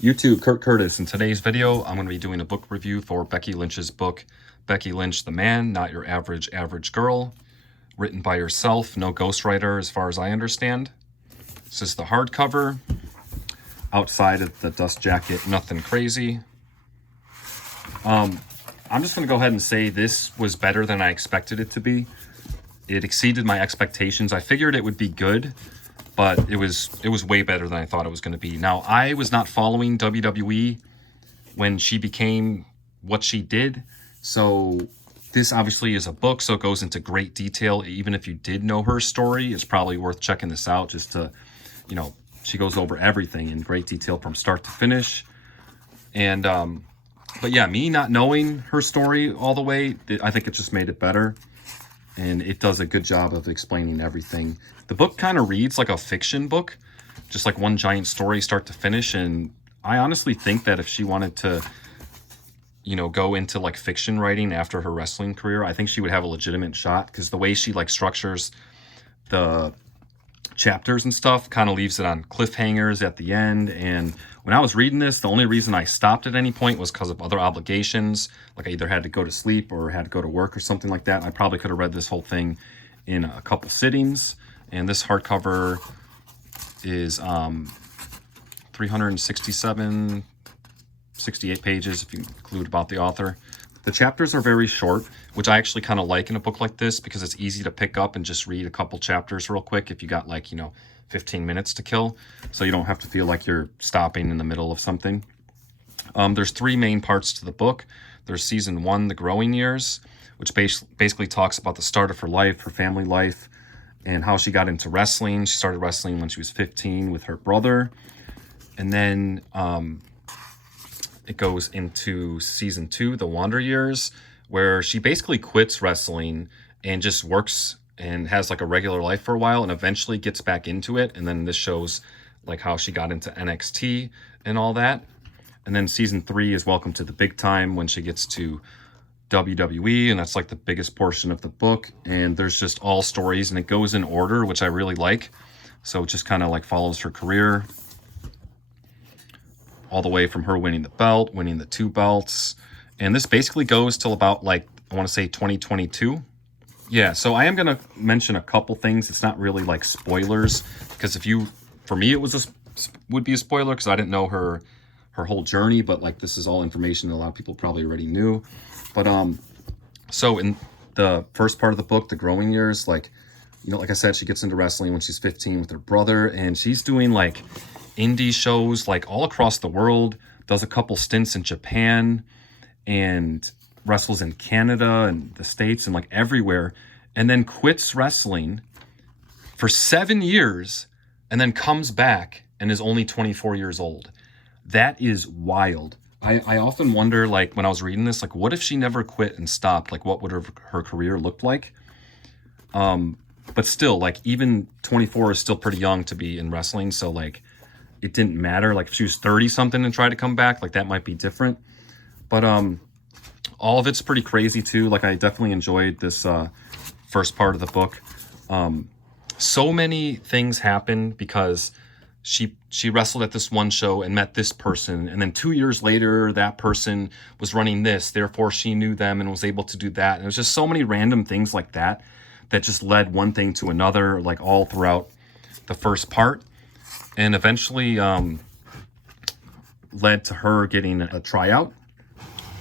YouTube, Kurt Curtis. In today's video, I'm going to be doing a book review for Becky Lynch's book, Becky Lynch, The Man, Not Your Average Girl, written by herself, no ghostwriter as far as I understand. This is the hardcover. Outside of the dust jacket, nothing crazy. I'm just going to go ahead and say this was better than I expected it to be. It exceeded my expectations. I figured it would be good, but it was way better than I thought it was going to be. Now, I was not following WWE when she became what she did, so this obviously is a book, so it goes into great detail. Even if you did know her story, it's probably worth checking this out just to, she goes over everything in great detail from start to finish. And, but yeah, me not knowing her story all the way, I think it just made it better. And it does a good job of explaining everything. The book kind of reads like a fiction book, just like one giant story start to finish. And I honestly think that if she wanted to, go into like fiction writing after her wrestling career, I think she would have a legitimate shot, because the way she like structures the chapters and stuff kind of leaves it on cliffhangers at the end. And when I was reading this, the only reason I stopped at any point was because of other obligations. Like I either had to go to sleep or had to go to work or something like that. I probably could have read this whole thing in a couple sittings. And this hardcover is 68 pages if you include about the author. The chapters are very short, which I actually kind of like in a book like this, because it's easy to pick up and just read a couple chapters real quick if you got 15 minutes to kill, so you don't have to feel like you're stopping in the middle of something. There's three main parts to the book. There's season 1, The Growing Years, which basically talks about the start of her life, her family life, and how she got into wrestling. She started wrestling when she was 15 with her brother. And then it goes into season 2, The Wonder Years, where she basically quits wrestling and just works and has like a regular life for a while and eventually gets back into it. And then this shows like how she got into NXT and all that. And then season 3 is Welcome to the Big Time, when she gets to WWE, and that's like the biggest portion of the book. And there's just all stories, and it goes in order, which I really like. So it just kind of like follows her career all the way from her winning the belt, winning the 2 belts. And this basically goes till about I want to say 2022. Yeah, so I am going to mention a couple things. It's not really like spoilers, because for me, it would be a spoiler because I didn't know her whole journey, but like this is all information that a lot of people probably already knew. But so in the first part of the book, The Growing Years, like I said, she gets into wrestling when she's 15 with her brother, and she's doing like indie shows like all across the world, does a couple stints in Japan, and wrestles in Canada and the States and like everywhere, and then quits wrestling for 7 years and then comes back and is only 24 years old. That is wild. I often wonder, like when I was reading this, like what if she never quit and stopped? Like what would her career look like? But still, like even 24 is still pretty young to be in wrestling, so like it didn't matter. Like if she was 30 something and tried to come back, like that might be different. But all of it's pretty crazy too. Like I definitely enjoyed this first part of the book. So many things happen because she wrestled at this one show and met this person, and then 2 years later that person was running this, therefore she knew them and was able to do that. And it was just so many random things like that just led one thing to another, like all throughout the first part, and eventually led to her getting a tryout.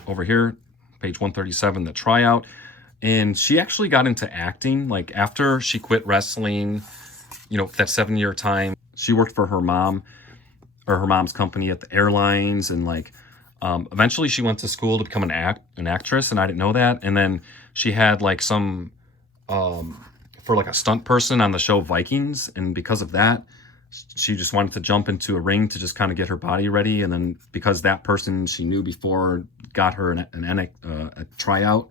Over here, page 137, the tryout. And she actually got into acting. Like after she quit wrestling, that 7-year time, she worked for her mom or her mom's company at the airlines. And like eventually she went to school to become an actress, and I didn't know that. And then she had like some for like a stunt person on the show Vikings, and because of that she just wanted to jump into a ring to just kind of get her body ready. And then because that person she knew before got her a tryout.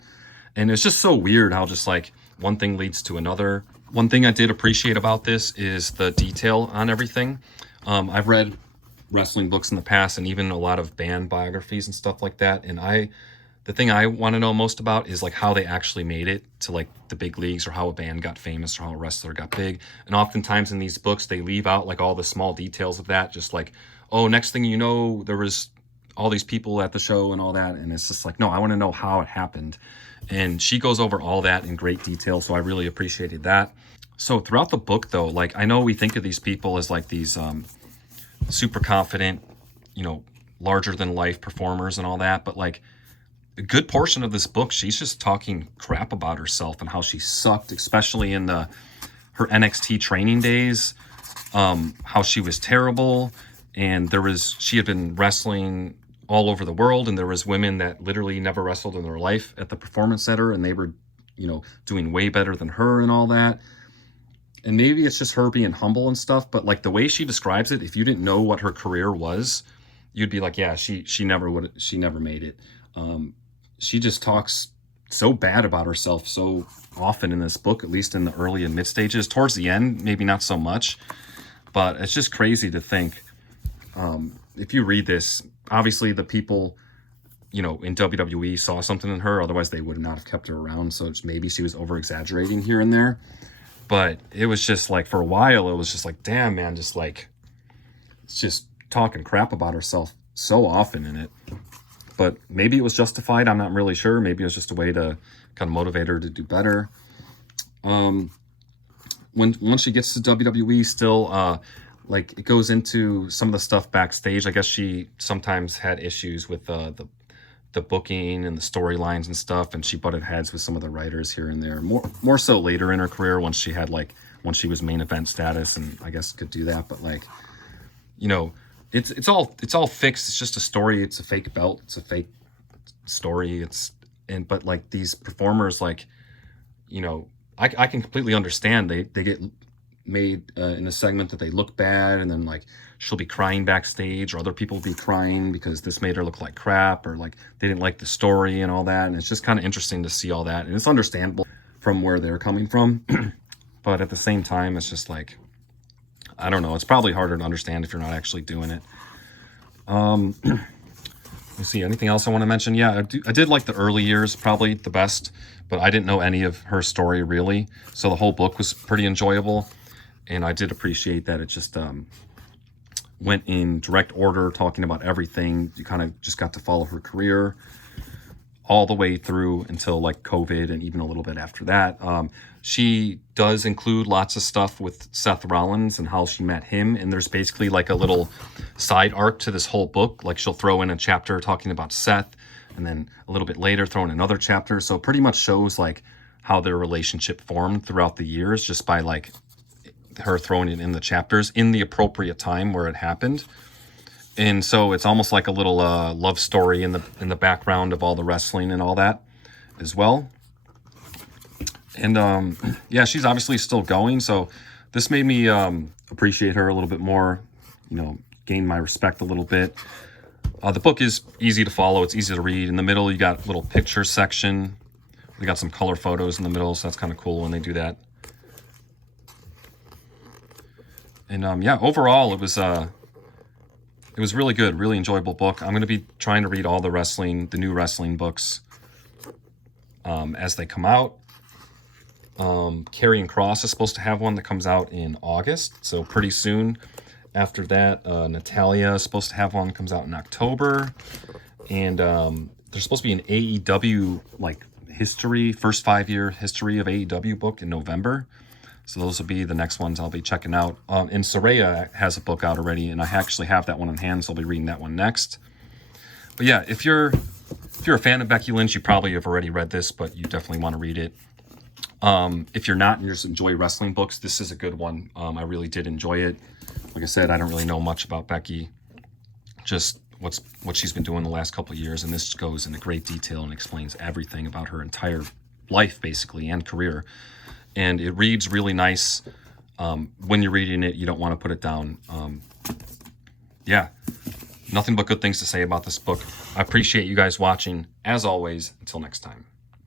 And it's just so weird how just like one thing leads to another. One thing I did appreciate about this is the detail on everything. I've read wrestling books in the past and even a lot of band biographies and stuff like that, and the thing I want to know most about is like how they actually made it to like the big leagues, or how a band got famous, or how a wrestler got big. And oftentimes in these books they leave out like all the small details of that, just like, oh, next thing you know, there was all these people at the show and all that. And it's just like, no, I want to know how it happened. And she goes over all that in great detail. So I really appreciated that. So throughout the book, though, like, I know we think of these people as like these super confident, larger than life performers and all that. But like a good portion of this book, she's just talking crap about herself and how she sucked, especially in her NXT training days, how she was terrible. And she had been wrestling all over the world, and there was women that literally never wrestled in their life at the Performance Center, and they were, doing way better than her and all that. And maybe it's just her being humble and stuff, but like the way she describes it, if you didn't know what her career was, you'd be like, yeah, she never made it. She just talks so bad about herself so often in this book, at least in the early and mid stages. Towards the end, maybe not so much, but it's just crazy to think. If you read this, obviously the people, in WWE saw something in her, otherwise they would not have kept her around. So maybe she was over exaggerating here and there. But it was just like, for a while, it was just like, damn, man, just like, it's just talking crap about herself so often in it. But maybe it was justified. I'm not really sure. Maybe it was just a way to kind of motivate her to do better. Once she gets to WWE, still, like, it goes into some of the stuff backstage. I guess she sometimes had issues with the booking and the storylines and stuff, and she butted heads with some of the writers here and there. More so later in her career, once she was main event status, and I guess could do that. But like, it's all fixed. It's just a story. It's a fake belt. It's a fake story. But like these performers, like, I can completely understand. They get made in a segment that they look bad, and then like she'll be crying backstage, or other people will be crying because this made her look like crap, or like they didn't like the story and all that. And it's just kind of interesting to see all that, and it's understandable from where they're coming from. But at the same time, it's just like, I don't know, it's probably harder to understand if you're not actually doing it. Let's see, anything else I want to mention? Yeah, I did like the early years, probably the best, but I didn't know any of her story really, so the whole book was pretty enjoyable. And I did appreciate that it just went in direct order, talking about everything. You kind of just got to follow her career all the way through until like COVID, and even a little bit after that. She does include lots of stuff with Seth Rollins and how she met him. And there's basically like a little side arc to this whole book. Like she'll throw in a chapter talking about Seth, and then a little bit later throw in another chapter. So it pretty much shows like how their relationship formed throughout the years, just by like her throwing it in the chapters in the appropriate time where it happened. And so it's almost like a little love story in the background of all the wrestling and all that as well. And yeah, she's obviously still going, so this made me appreciate her a little bit more, gain my respect a little bit. The book is easy to follow, it's easy to read. In the middle, you got a little picture section. We got some color photos in the middle, so that's kind of cool when they do that. And yeah, overall, it was really good, really enjoyable book. I'm going to be trying to read all the new wrestling books as they come out. Karrion Kross is supposed to have one that comes out in August, so pretty soon. After that, Natalya is supposed to have one that comes out in October. And there's supposed to be an AEW like first 5-year history of AEW book in November. So those will be the next ones I'll be checking out. And Saraya has a book out already, and I actually have that one in hand, so I'll be reading that one next. But yeah, if you're a fan of Becky Lynch, you probably have already read this, but you definitely want to read it. If you're not and you just enjoy wrestling books, this is a good one. I really did enjoy it. Like I said, I don't really know much about Becky, just what she's been doing the last couple of years, and this goes into great detail and explains everything about her entire life, basically, and career. And it reads really nice. When you're reading it, you don't want to put it down. Yeah, nothing but good things to say about this book. I appreciate you guys watching. As always, until next time.